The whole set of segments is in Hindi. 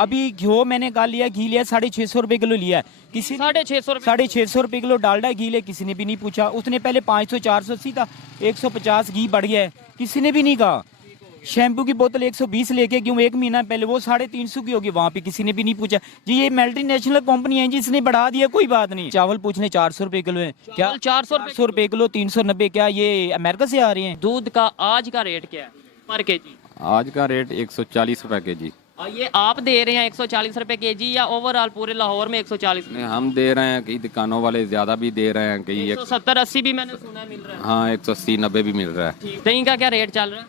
अभी घी मैंने कहा लिया, घी लिया 650 रुपए किलो लिया है, किसी 650 रुपए किलो डालडा घी लिया, किसी ने भी नहीं पूछा। उसने पहले 500 480 था, 150 घी बढ़ गया है, किसी ने भी नहीं कहा। शैम्पू की बोतल 120 लेके क्यों, 1 महीना पहले वो 350 की होगी, वहाँ पे किसी ने भी नहीं पूछा। जी ये मल्टीनेशनल कंपनी है जी, इसने बढ़ा दिया, कोई बात नहीं। चावल पूछने 400 रुपए किलो है क्या, 400 रुपए किलो, 390, क्या ये अमेरिका से आ रहे हैं? दूध का आज का रेट क्या है पर केजी? आज का रेट 140 रुपए के जी। और ये आप दे रहे हैं 140 रुपए केजी या ओवरऑल पूरे लाहौर में 140? नहीं, हम दे रहे हैं, कई दुकानों वाले ज्यादा भी दे रहे हैं, कई 170-80 भी मैंने सुना मिल रहा है। हाँ 180-90 भी मिल रहा है। दही का क्या रेट चल रहा है?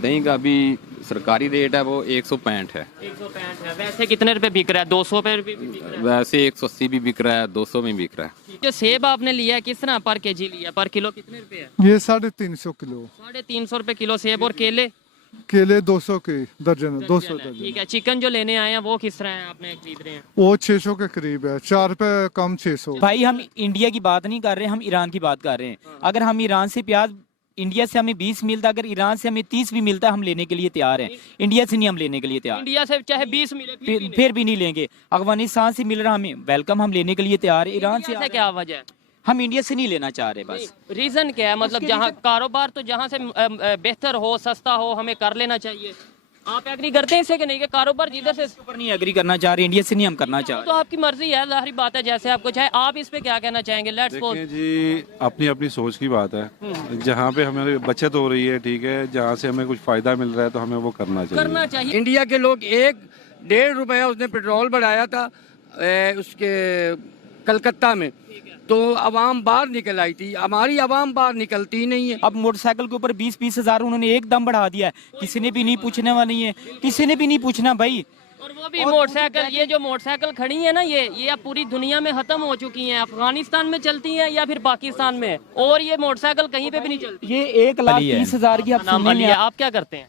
दही का भी सरकारी रेट है वो 165 है। 165 है। वैसे कितने रुपए बिक रहा है? 200 पे भी बिक रहा है? वैसे 180 भी बिक रहा है, 200 में बिक रहा है। जो सेब आपने लिया है किस तरह पर केजी लिया, पर किलो कितने रुपए है? ये 350 किलो। 350 रुपए किलो सेब। और केले? केले 200 के दर्जन है, 200 दर्जन। ठीक है। चिकन जो लेने आए हैं वो किस तरह है, आपने खरीद रहे हैं? वो 600 के करीब है, 4 रुपए कम 600। भाई हम इंडिया की बात नहीं कर रहे, हम ईरान की बात कर रहे हैं। अगर हम ईरान से प्याज, इंडिया से हमें 20 मिलता, अगर ईरान से हमें 30 भी मिलता है, हम लेने के लिए तैयार हैं। इंडिया से नहीं हम लेने के लिए तैयार, इंडिया से चाहे 20 मिले फिर भी नहीं लेंगे। अफगानिस्तान से मिल रहा हमें वेलकम, हम लेने के लिए तैयार है। ईरान से क्या वजह है? हम इंडिया से नहीं लेना चाह रहे, बस रीजन क्या है? मतलब जहाँ कारोबार तो जहाँ से बेहतर हो, सस्ता हो, हमें कर लेना चाहिए। आप एग्री करते हैं इससे कि नहीं कि कारोबार जिधर से ऊपर नहीं एग्री करना चाह रहे, इंडिया से नहीं हम करना चाह तो आपकी मर्जी है, जाहिर बात है, जैसे आपको चाहे। आप इस पे क्या कहना चाहेंगे? लेट्स देखिए जी, अपनी अपनी सोच की बात है। जहाँ पे हमें बचत हो रही है, ठीक है, जहाँ से हमें कुछ फायदा मिल रहा है तो हमें वो करना चाहिए। इंडिया के लोग 1-1.5 रुपया उसने पेट्रोल बढ़ाया था उसके कलकत्ता में, तो अवाम बाहर निकल आई थी। हमारी अवाम बाहर निकलती ही नहीं है। अब मोटरसाइकिल के ऊपर 20-20 हजार उन्होंने एकदम बढ़ा दिया है, किसी ने भी नहीं पूछने वाला नहीं है, किसी ने भी नहीं पूछना भाई। और वो भी मोटरसाइकिल, ये जो मोटरसाइकिल खड़ी है ना, ये अब पूरी दुनिया में खत्म हो चुकी हैं। अफगानिस्तान में चलती हैं या फिर पाकिस्तान में, और ये मोटरसाइकिल कहीं पे भी नहीं चलती। ये 1,30,000 की आप सुनने में। आप क्या करते हैं?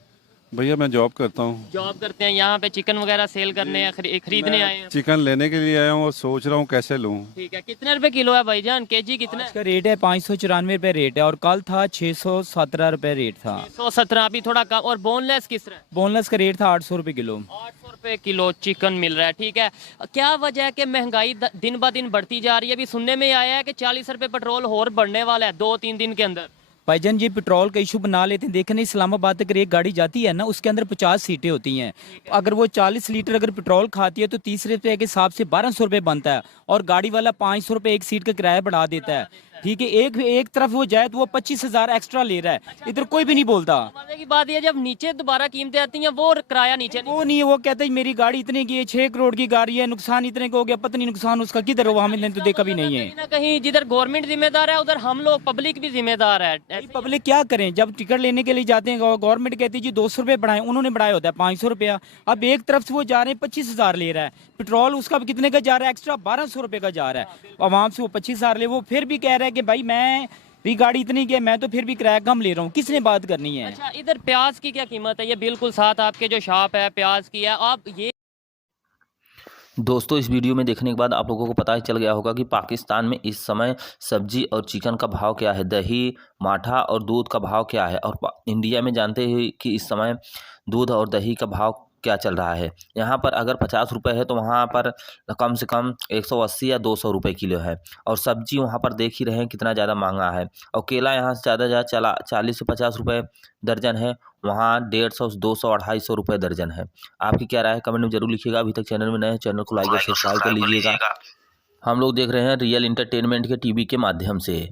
भैया मैं जॉब करता हूँ। जॉब करते हैं। यहाँ पे चिकन वगैरह सेल करने या खरीदने आए हैं? चिकन लेने के लिए आया हूँ और सोच रहा हूँ कैसे लूँ। ठीक है। कितने रुपए किलो है भाईजान? केजी कितना? इसका रेट है 594 रुपए रेट है, और कल था 617 रुपए रेट था। 117 अभी थोड़ा कम। और बोनलेस किस तरह? बोनलेस का रेट था 800 रुपए किलो। 800 रुपए किलो चिकन मिल रहा है। ठीक है। क्या वजह है कि महंगाई दिन ब दिन बढ़ती जा रही है? अभी सुनने में आया है कि 40 रुपए पेट्रोल और बढ़ने वाला है 2-3 दिन के अंदर। भाईजान ये पेट्रोल का इशू बना लेते हैं। देखने इस्लामाबाद तक एक गाड़ी जाती है ना, उसके अंदर 50 सीटें होती हैं। अगर वो 40 लीटर अगर पेट्रोल खाती है तो 30 रुपए के हिसाब से 1200 रुपए बनता है, और गाड़ी वाला 500 रुपए एक सीट का किराया बढ़ा देता है। ठीक है, एक तरफ वो जाए तो वो 25,000 एक्स्ट्रा ले रहा है, इधर कोई भी नहीं बोलता। मजे की बात ये, जब नीचे दोबारा कीमतें आती हैं वो किराया नीचे वो नहीं है, वो कहता है मेरी गाड़ी इतने की है, 6 करोड़ की गाड़ी है, नुकसान इतने का हो गया, पता नहीं नुकसान उसका किधर हुआ, हमें तो देखा भी नहीं है। कहीं ना कहीं जिधर गवर्नमेंट जिम्मेदार है उधर हम लोग पब्लिक भी जिम्मेदार है। पब्लिक क्या करें, जब टिकट लेने के लिए जाते हैं गवर्नमेंट कहती है जी 200 रुपए बढ़ाएं, उन्होंने बढ़ाया होता है 500 रुपया। अब एक तरफ से वो जा रहे हैं 25,000 ले रहा है, पेट्रोल उसका कितने का जा रहा है? एक्स्ट्रा 1200 रुपए का जा रहा है। आवाम से वो 25,000 ले, वो फिर भी कह रहा है कि भाई मैं भी गाड़ी इतनी की है, मैं तो फिर भी किराया कम ले रहा हूँ। किसने बात करनी है? अच्छा, इधर प्याज की क्या कीमत है? ये बिल्कुल साथ आपके जो शॉप है प्याज की है, आप ये दोस्तों इस वीडियो में देखने के बाद आप लोगों को पता चल गया होगा कि पाकिस्तान में इस समय सब्जी और चिकन का भाव क्या है, दही, माठा और दूध का भाव क्या है, और इंडिया में जानते हैं कि इस समय दूध और दही का भाव क्या चल रहा है। यहाँ पर अगर 50 रुपये है तो वहाँ पर कम से कम 180 या 200 रुपये किलो है, और सब्जी वहाँ पर देख ही रहे हैं कितना ज़्यादा महंगा है। और केला यहाँ से ज़्यादा चला 40 से 50 रुपये दर्जन है, वहाँ 150, 200, 250 रुपये दर्जन है। आपकी क्या राय है कमेंट में जरूर लिखिएगा। अभी तक चैनल में नए हैं, चैनल को लाइक और सब्सक्राइब कर लीजिएगा। हम लोग देख रहे हैं रियल इंटरटेनमेंट के टीवी के माध्यम से।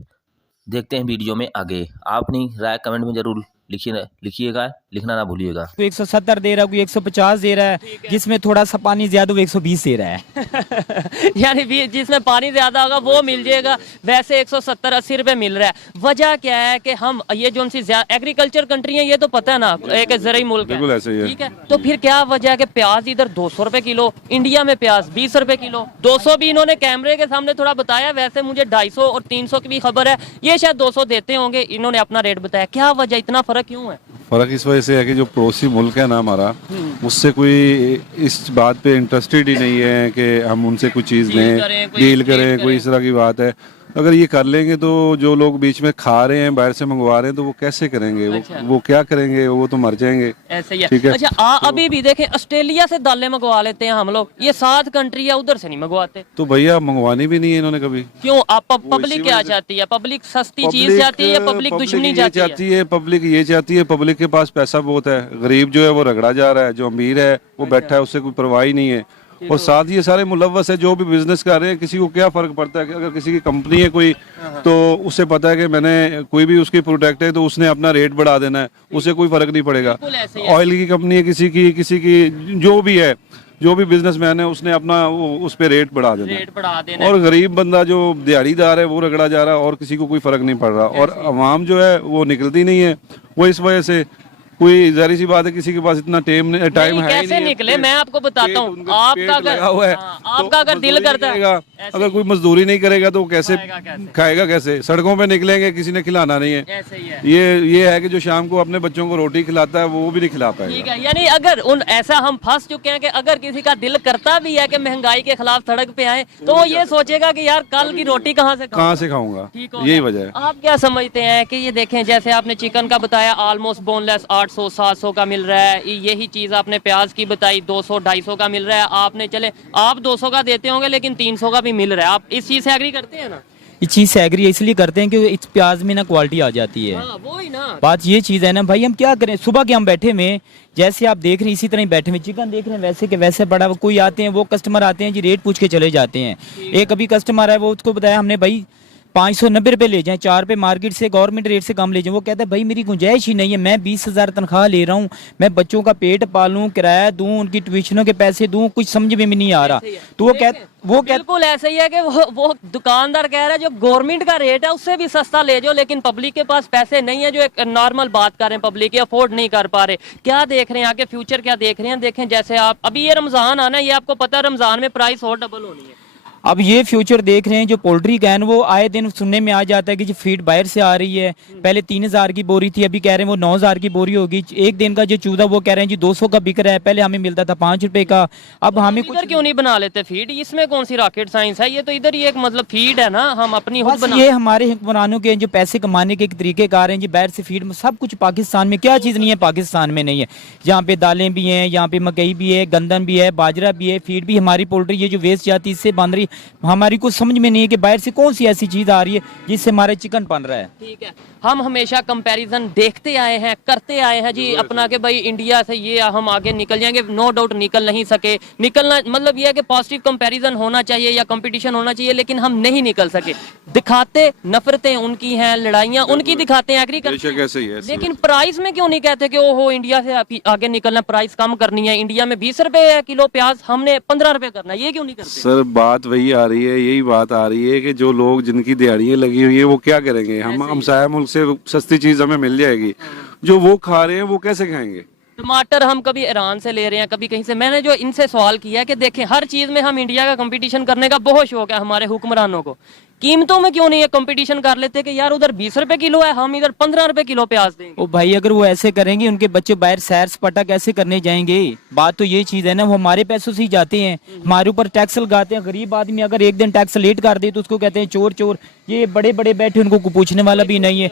देखते हैं वीडियो में आगे। आप अपनी राय कमेंट में जरूर लिखिएगा, लिखना ना भूलिएगा। 170 दे रहा है, कोई 150 दे रहा है, जिसमें थोड़ा सा पानी ज्यादा वो 120 दे रहा है। यानी जिसमें पानी ज्यादा होगा वो मिल जाएगा। वैसे 170-80 रुपए मिल रहा है। वजह क्या है कि हम ये जो सी एग्रीकल्चर कंट्री है, ये तो पता है ना, एक ज़रूरी मुल्क है। बिल्कुल ऐसे ही है। ठीक है, तो फिर क्या वजह है कि प्याज इधर 200 रुपए किलो, इंडिया में प्याज 20 रुपए किलो। 200 भी इन्होंने कैमरे के सामने थोड़ा बताया, वैसे मुझे 250 और 300 की भी खबर है, ये शायद 200 देते होंगे, इन्होंने अपना रेट बताया। क्या वजह, इतना फर्क क्यों है? फर्क इस वजह से है कि जो पड़ोसी मुल्क है ना हमारा, उससे कोई इस बात पे इंटरेस्टेड ही नहीं है कि हम उनसे कुछ चीज़ लें, डील करें, कोई इस तरह की बात है। अगर ये कर लेंगे तो जो लोग बीच में खा रहे हैं, बाहर से मंगवा रहे हैं, तो वो कैसे करेंगे? वो क्या करेंगे? वो तो मर जाएंगे। ऐसे ही है। ठीक है। अच्छा अभी भी देखें, ऑस्ट्रेलिया से दालें मंगवा लेते हैं हम लोग, ये 7 कंट्री है उधर से नहीं मंगवाते। तो भैया मंगवानी भी नहीं है इन्होंने कभी। क्यों? आप पब्लिक क्या चाहती है? पब्लिक सस्ती चीज चाहती है या पब्लिक दुश्मनी चाहती है? पब्लिक ये चाहती है, पब्लिक के पास पैसा बहुत है, गरीब जो है वो रगड़ा जा रहा है, जो अमीर है वो बैठा है, उससे कोई परवाह ही नहीं है। और साथ ये सारे मुलव्वस है जो भी बिजनेस कर रहे हैं, किसी को क्या फर्क पड़ता है कि अगर किसी की कंपनी है कोई, तो उसे पता है कि मैंने कोई भी उसकी प्रोडक्ट है तो उसने अपना रेट बढ़ा देना है, उसे कोई फर्क नहीं पड़ेगा। ऑयल की कंपनी है किसी की जो भी है, जो भी बिजनेसमैन है, उसने अपना उस पे रेट बढ़ा देना है। और गरीब बंदा जो दिहाड़ीदार है वो रगड़ा जा रहा है और किसी को कोई फर्क नहीं पड़ रहा। और अवाम जो है वो निकलती नहीं है, वो इस वजह से कोई जारी सी बात है, किसी के पास इतना टाइम है कैसे निकले? मैं आपको बताता हूँ, आपका अगर दिल करता है, अगर कोई मजदूरी नहीं करेगा तो कैसे खाएगा? कैसे? सड़कों पे निकलेंगे, किसी ने खिलाना नहीं है। ये है कि जो शाम को अपने बच्चों को रोटी खिलाता है वो भी नहीं खिला पाएगा। ठीक है, यानी अगर ऐसा हम फंस चुके हैं कि अगर किसी का दिल करता भी है कि महंगाई के खिलाफ सड़क पे आए, तो वो ये सोचेगा कि यार कल की रोटी कहाँ से खाऊंगा। यही वजह है। आप क्या समझते हैं कि ये देखें, जैसे आपने चिकन का बताया ऑलमोस्ट बोनलेस 800-700 का मिल रहा है, यही चीज आपने प्याज की बताई 200-250 का मिल रहा है, आपने चले आप 200 का देते होंगे लेकिन 300 का भी मिल रहा है। आप इस चीज से एग्री करते हैं ना? इस चीज से एग्री इसलिए करते हैं कि इस प्याज में ना क्वालिटी आ जाती है। वो ही ना बात ये चीज है ना भाई, हम क्या करें? सुबह के हम बैठे हुए, जैसे आप देख रहे हैं इसी तरह ही बैठे हुए, चिकन देख रहे हैं वैसे के वैसे पड़ा। कोई आते हैं, वो कस्टमर आते हैं जी, रेट पूछ के चले जाते हैं। एक अभी कस्टमर है, वो उसको बताया हमने भाई 590 रुपये ले जाएं, 4 रुपये मार्केट से गवर्नमेंट रेट से कम ले जाएं। वो कहता है भाई मेरी गुंजाइश ही नहीं है, मैं 20,000 तनख्वाह ले रहा हूँ, मैं बच्चों का पेट पालूं, किराया दूं, उनकी ट्यूशनों के पैसे दूं, कुछ समझ में भी नहीं आ रहा। तो वो बिल्कुल ऐसे ही है कि वो दुकानदार कह रहा है जो गवर्नमेंट का रेट है उससे भी सस्ता ले जाओ, लेकिन पब्लिक के पास पैसे नहीं है। जो एक नॉर्मल बात कर रहे हैं, पब्लिक अफोर्ड नहीं कर पा रहे। क्या देख रहे हैं आगे फ्यूचर, क्या देख रहे हैं? देखें जैसे आप अभी ये रमजान आना है, ये आपको पता है रमजान में प्राइस और डबल होनी है। अब ये फ्यूचर देख रहे हैं, जो पोल्ट्री का है वो आए दिन सुनने में आ जाता है कि जो फीड बाहर से आ रही है, पहले 3,000 की बोरी थी, अभी कह रहे हैं वो 9,000 की बोरी होगी। एक दिन का जो चूजा वो कह रहे हैं जी 200 का बिक रहा है, पहले हमें मिलता था 5 रुपए का। अब हमें कुछ क्यों नहीं बना लेते फीड? इसमें कौन सी रॉकेट साइंस है? ये तो इधर ही एक मतलब फीड है ना, हम अपनी खुद बना। ये हमारे हुक्मरानों के जो पैसे कमाने के तरीके कार हैं जी, बाहर से फीड में सब कुछ। पाकिस्तान में क्या चीज़ नहीं है पाकिस्तान में नहीं है? यहाँ पे दालें भी हैं, यहाँ पे मकई भी है, गंदम भी है, बाजरा भी है, फीड भी। हमारी पोल्ट्री ये जो वेस्ट जाती है इससे बन रही, हमारी कुछ समझ में नहीं है कि बाहर से कौन सी ऐसी चीज आ रही है जिससे हमारे चिकन बन रहा है। ठीक है, हम हमेशा कंपैरिजन देखते आए हैं, करते आए हैं जी अपना कि भाई इंडिया से ये हम आगे निकल जाएंगे। नो डाउट निकल नहीं सके। निकलना मतलब ये है कि पॉजिटिव कंपैरिजन होना चाहिए या कंपटीशन होना चाहिए, लेकिन हम नहीं निकल सके। दिखाते नफरतें उनकी हैं, लड़ाइयाँ उनकी दिखाते हैं, एग्री करते, लेकिन प्राइस में क्यों नहीं कहते कि ओहो इंडिया से आगे निकलना, प्राइस कम करनी है। इंडिया में 20 रुपए है किलो प्याज, हमने 15 रुपए करना है, ये क्यों नहीं करते? सर बात वही आ रही है, यही बात आ रही है कि जो लोग जिनकी दिहाड़ियाँ लगी हुई है वो क्या करेंगे? हम साया मुल्क से सस्ती चीज हमें मिल जाएगी, जो वो खा रहे हैं वो कैसे खाएंगे? टमाटर हम कभी ईरान से ले रहे हैं, कभी कहीं से। मैंने जो इनसे सवाल किया है कि देखें हर चीज में हम इंडिया का कंपटीशन करने का बहुत शौक है हमारे हुक्मरानों को, कीमतों में क्यों नहीं है कंपटीशन कर लेते कि यार उधर 20 रुपए किलो है, हम इधर 15 रुपए किलो प्याज देंगे। ओ भाई अगर वो ऐसे करेंगे, उनके बच्चे बाहर सैर सपाटा कैसे करने जाएंगे? बात तो ये चीज है ना, वो हमारे पैसों से ही जाते हैं, हमारे ऊपर टैक्स लगाते हैं। गरीब आदमी अगर एक दिन टैक्स लेट कर दे तो उसको कहते हैं चोर चोर। ये बड़े बड़े बैठे, उनको पूछने वाला भी नहीं है।